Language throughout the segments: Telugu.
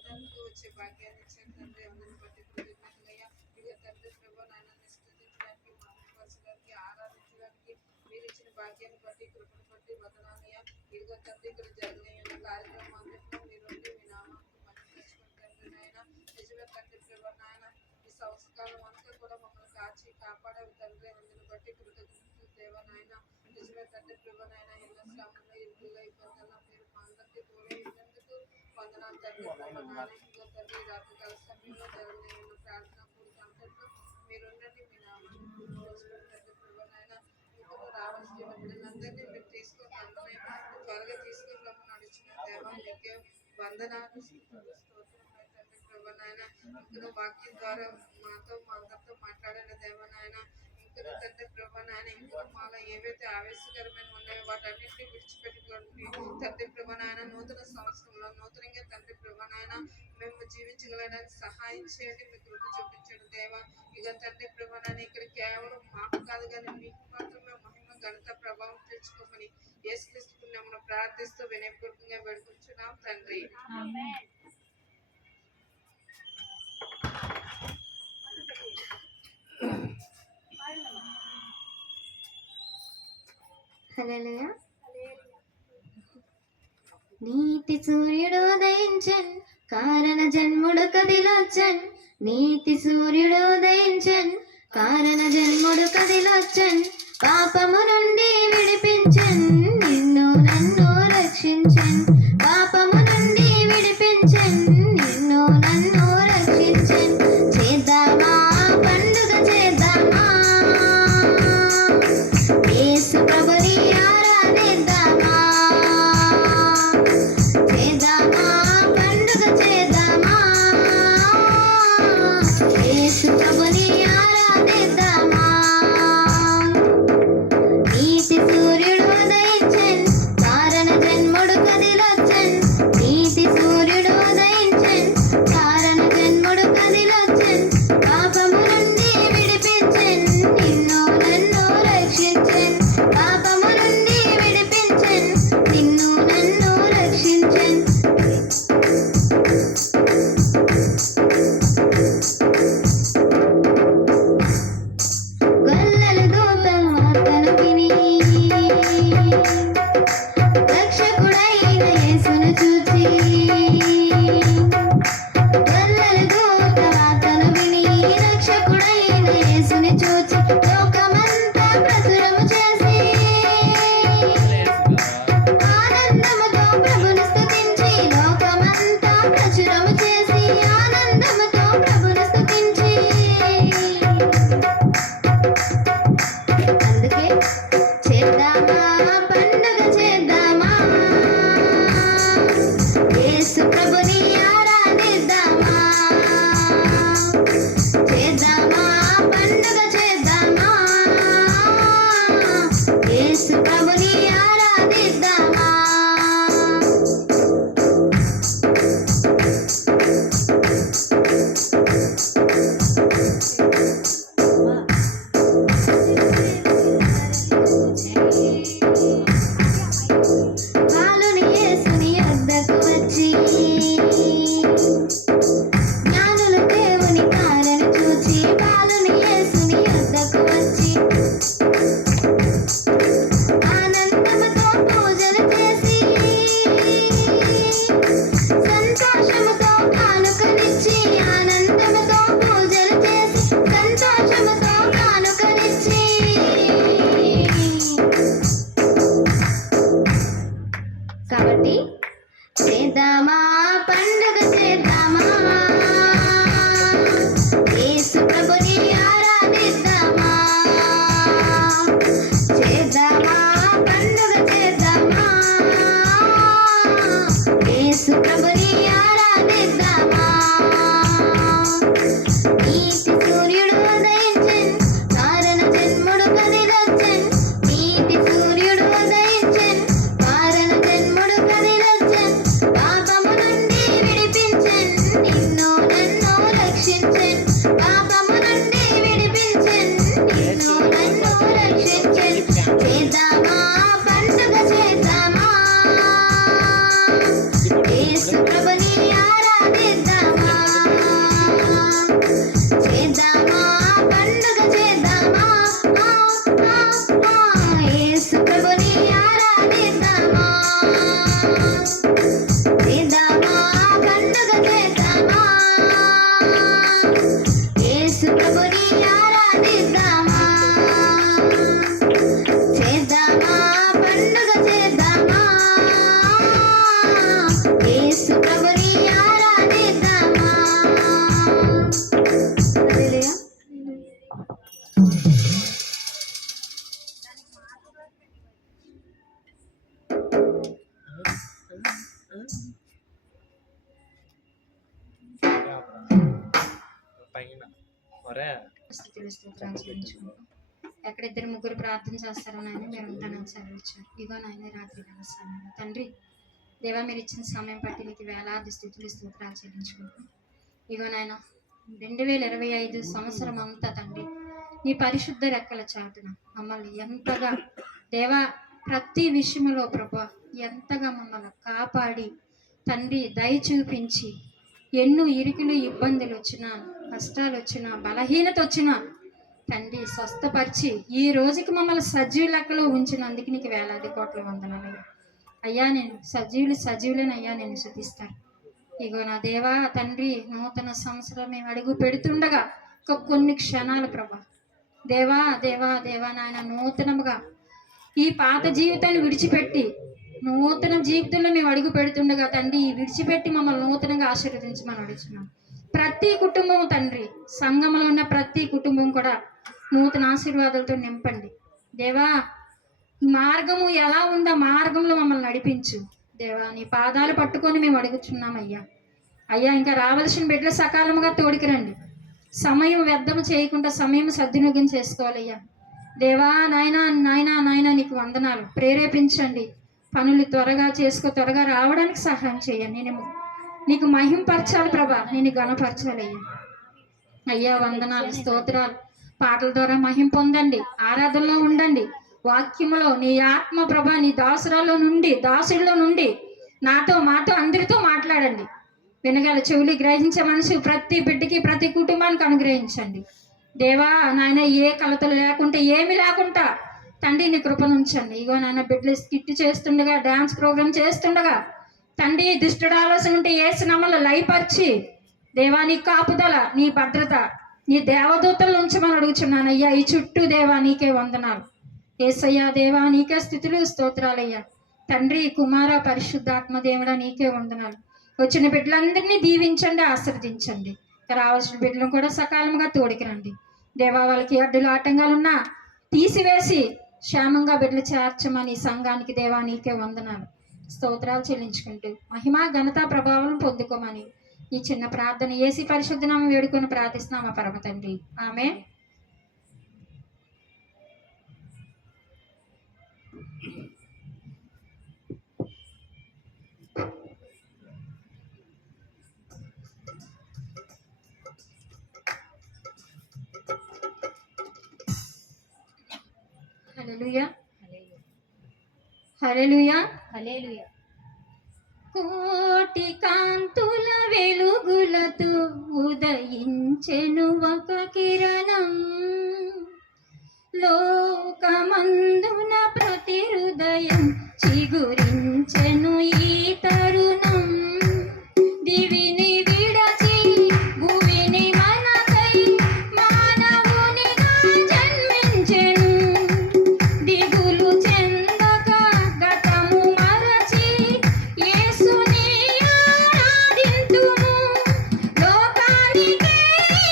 ఆరాధించుకోవడానికి వచ్చే భాగ్యాన్ని ఇచ్చారు తండ్రి. అందరిని బట్టి కృతజ్ఞతలయ్యా. ఇక తండ్రి ప్రభు నాయన స్థుతించడానికి, మహిమపరచడానికి, ఆరాధించడానికి మీరు ఇచ్చిన భాగ్యాన్ని బట్టి, కృపను బట్టి వదనాలయ్యా. ఇదిగో తండ్రి ఇక్కడ జరిగిన కార్యక్రమం అంతట్లో మీరు మీ నామానికి మహిమపరచుకుని తండ్రి నాయన. నిజమే తండ్రి ప్రభు నాయన ఈ సంవత్సరకాలం అంతా కూడా మమ్మల్ని కాచి కాపాడవు తండ్రి. అందుని బట్టి కృతజ్ఞతలు దేవా నాయన. నిజమే తండ్రి ప్రభు నాయన ఎన్నో శ్రమంలో ఇరుకుల్లో ఇబ్బందుల్లో మీరు మా అందరికీ తోడే ఇన్నందుకు వందనాలు తండ్రి ప్రభు నాయన. ఇదిగో తండ్రి రాత్రికాల సమయంలో జరిగిన ప్రార్థన కూడిక అంతట్లో మీరు ఉండండి. మీ నామాన్ని మహిమపరచుకుని తండ్రి ప్రభు నాయన. ఇంకనూ రావాల్సిన బిడ్డలందరినీ మీరు తీసుకొని తండ్రి త్వరగా తీసుకొని రమ్మని నడిచిన దేవా మీకే వందనాలు స్తోత్రములు తండ్రి ప్రభు నాయన. ఇంకనూ వాక్యం ద్వారా మాతో మా అందరితో మాట్లాడిన దేవా నాయన. ఇంకనూ తండ్రి ప్రభు నాయన ఇంకనూ మాలో ఏవైతే ఆవేశకరమైన ఉన్నాయో వాటన్నింటినీ విడిచిపెట్టుకోండి తండ్రి ప్రభు నాయన. నూతన సంవత్సరంలో నూతనంగా తండ్రి ప్రభు నాయన మేము జీవించగలడానికి సహాయం చేయండి. మీ కృప చూపించండి దేవా. ఇక తండ్రి ప్రభు నాయన ఇక్కడ కేవలం మాకు కాదు కానీ మీకు మాత్రమే మహిమ ఘనత ప్రభావం తెచ్చుకోమని యేసుక్రీస్తు పుణ్యమును ప్రార్థిస్తూ వినయపూర్వకంగా వేడుకుంటున్నాం తండ్రి. హల్లెలూయా. నీతి సూర్యుడు ఉదయించన్, కారణ జన్ముడు కదిలొచ్చన్. నీతి సూర్యుడు ఉదయించన్, కారణ జన్ముడు కదిలొచ్చన్. పాపము నుండి విడిపించన్, నిన్ను నన్ను రక్షించన్. పాపము నుండి విడిపించన్, నిన్ను నన్ను రక్షించన్. చేద్దామా పండుగ చేద్దామా, యేసు ప్రభుని ఆరాధిద్దామా. చేద్దామా పండుగ చేద్దామా, యేసు ప్రభుని ఆరాధిద్దామా. నీతి సూర్యుడు ఉదయించన్, కారణ జన్ముడు కదిలొచ్చన్. నీతి సూర్యుడు ఉదయించన్, కారణ జన్ముడు కదిలొచ్చన్. పాపము నుండి విడిపించన్, నిన్ను నన్ను రక్షించన్. పాపము నుండి విడిపించన్, నిన్ను నన్ను రక్షించన్. గొల్లలు దూతం వార్తను విని రక్షకుడైన యేసును చూచి. గొల్లలు దూత వార్తను విని రక్షకుడైన యేసుని చూచి. లోకమంతా ప్రచురము చేసి ఆనందముతో ప్రభుని స్తుతించి. లోకమంతా ప్రచురము చేసి ఆనందముతో ప్రభుని స్తుతించి. అందుకే చేద్దామా పండుగ చేద్దామా, యేసు ప్రభుని ఆరాధిద్దామా. చేద్దామా పండుగ చేద్దామా, యేసు ప్రభుని ఆరాధిద్దామా. బాలుని యేసుని యొద్దకు వచ్చి జ్ఞానులు దేవుని కార్యను చూచి. బాలుని యేసుని యొద్దకు వచ్చి ఆనందముతో పూజలు చేసి సంతోషముతో కానుకనిచ్చి. ఆనందముతో పూజలు చేసి సంతోషముతో కానుకనిచ్చి. కాబట్టి చేద్దామా పండుగ చేద్దామా, యేసు ప్రభుని ఆరాధిద్దామా. చేద్దామా పండుగ చేద్దామా, యేసు ప్రభుని ఆరాధిద్దామా. నీతి సూర్యుడు ఉదయించన్, కారణ జన్ముడు కదిలొచ్చన్. నీతి సూర్యుడు ఉదయించన్, కారణ జన్ముడు కదిలొచ్చన్. పాపము నుండి విడిపించన్, పైన ఒరే స్తుతులు స్తోత్రాలు చెల్లించుకుంటాం. ఎక్కడ ఇద్దరు ముగ్గురు ప్రార్థన చేస్తారో నాయన మీరు ఉంటానని సెలవిచ్చారు. ఇగో నాయన రాత్రి సమయంలో తండ్రి దేవా మీరు ఇచ్చిన సమయం బట్టి నీకు వేలాది స్థుతులు స్తోత్రాలు చెల్లించుకుంటాం. ఇగో నాయన 2025 సంవత్సరం అంతా తండ్రి నీ పరిశుద్ధ రెక్కల చాటున మమ్మల్ని ఎంతగా దేవా ప్రతి విషయంలో ప్రభా ఎంతగా మమ్మల్ని కాపాడి తండ్రి దయ చూపించి ఎన్నో ఇరుకులు ఇబ్బందులు వచ్చినా కష్టాలు వచ్చినా బలహీనత వచ్చినా తండ్రి స్వస్థపరిచి ఈ రోజుకి మమ్మల్ని సజీవ లెక్కలో ఉంచినందుకు నీకు వేలాది కోట్ల వందనాలు అయ్యా. నేను సజీవులని అయ్యా నేను శుద్ధిస్తాను. ఇగో నా దేవా తండ్రి నూతన సంవత్సరం మేము అడుగు పెడుతుండగా కొన్ని క్షణాలు ప్రభా దేవా దేవా దేవా నాయన నూతనముగా ఈ పాత జీవితాన్ని విడిచిపెట్టి నూతన జీవితంలో మేము అడుగు పెడుతుండగా తండ్రి విడిచిపెట్టి మమ్మల్ని నూతనంగా ఆశీర్వదించమని అడుగుతున్నాం. ప్రతి కుటుంబం తండ్రి సంఘంలో ఉన్న ప్రతి కుటుంబం కూడా నూతన ఆశీర్వాదాలతో నింపండి దేవా. మార్గము ఎలా ఉందో మార్గంలో మమ్మల్ని నడిపించు దేవా. నీ పాదాలు పట్టుకొని మేము అడుగుచున్నాం అయ్యా. అయ్యా ఇంకా రావాల్సిన బిడ్డలు సకాలంగా తోడికిరండి. సమయం వ్యర్థం చేయకుండా సమయం సద్వినియోగం చేసుకోవాలయ్యా దేవా. నాయనా నాయనా నాయనా నీకు వందనాలు. ప్రేరేపించండి, పనులు త్వరగా త్వరగా రావడానికి సహాయం చేయండి. నేను నీకు మహింపరచాలి ప్రభా, నేను గణపరచాలి అయ్యా. అయ్యా వందనాలు స్తోత్రాలు. పాటల ద్వారా మహిం పొందండి, ఆరాధనలో ఉండండి, వాక్యములో నీ ఆత్మ ప్రభా నీ దాసుడిలో నుండి నాతో మాతో అందరితో మాట్లాడండి. వినగల చెవులు గ్రహించే మనసు ప్రతి బిడ్డకి ప్రతి కుటుంబానికి అనుగ్రహించండి దేవా. నాయన ఏ కలతలు లేకుండా ఏమి లేకుండా తండ్రి నీ కృపను ఉంచండి. ఇగో నాయన బిడ్డలు స్కిట్ చేస్తుండగా డాన్స్ ప్రోగ్రామ్ చేస్తుండగా తండ్రి దుష్టుడు ఆలోచన ఉంటే ఏసు నామములో లయపరిచి దేవా నీ కాపుదల నీ భద్రత నీ దేవదూతలు ఉంచమని అడుగుచున్నాను అయ్యా. ఈ చుట్టూ దేవా నీకే వందనాలు. ఏసయ్యా దేవా నీకే స్థుతులు స్తోత్రాలయ్యా. తండ్రి కుమార పరిశుద్ధాత్మ దేవుడా నీకే వందనాలు. వచ్చిన బిడ్డలందరినీ దీవించండి, ఆశీర్వదించండి. రావాల్సిన బిడ్డలను కూడా సకాలంగా తోడికిరండి దేవా. వాళ్ళకి అడ్డులు ఆటంకాలున్నా తీసివేసి క్షేమంగా బిడ్డలు చేర్చమని సంఘానికి దేవా నీకే వందనాలు స్తోత్రాలు చెల్లించుకుంటూ మహిమా ఘనత ప్రభావం పొందుకోమని ఈ చిన్న ప్రార్థన యేసు పరిశుద్ధ నామం వేడుకొని ప్రార్థిస్తున్నామా పరమ తండ్రి, ఆమేన్. హల్లెలూయా హల్లెలూయా హల్లెలూయా. కోటి కాంతుల వెలుగులతో ఉదయించెను ఒక కిరణం, లోకమందున ప్రతి హృదయం చిగురించెను ఈ తరుణం. దివిని విడచి భూమిని మనకై మానవునిగా జన్మించెను. దిగులు చెందక గతము మరచి యేసుని ఆరాధింతుము. లోకానికే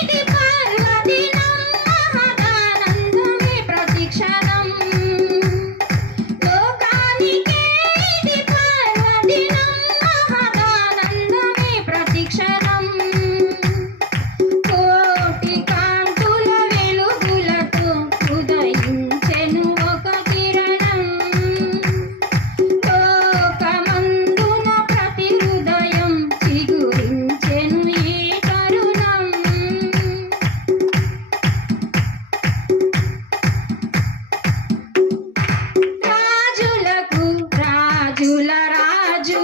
ఇది పర్వదినం, మహదానందమే ప్రతిక్షణం. లోకానికే ఇది పర్వదినం, మహదానందమే ప్రతిక్షణం. కోటి కాంతుల వెలుగులతో ఉదయించెను ఒక కిరణం, లోకమందున ప్రతి హృదయం చిగురించెను ఈ తరుణం. రాజులకు రాజుల రాజు,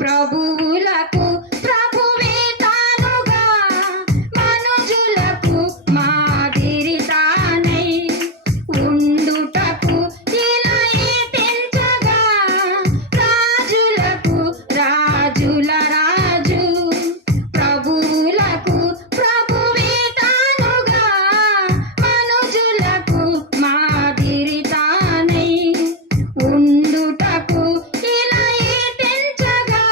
ప్రభువులకు ప్రభువే తానుగా, మనుజులకు మాదిరి తానై ఉండుటకు ఇలా తెంచగా. రాజులకు రాజుల రాజు, ప్రభువులకు ప్రభువే తానుగా, మనుజులకు మాదిరి తానై ఉండుటకు ఇలా తెంచగా.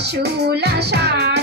శూలశాల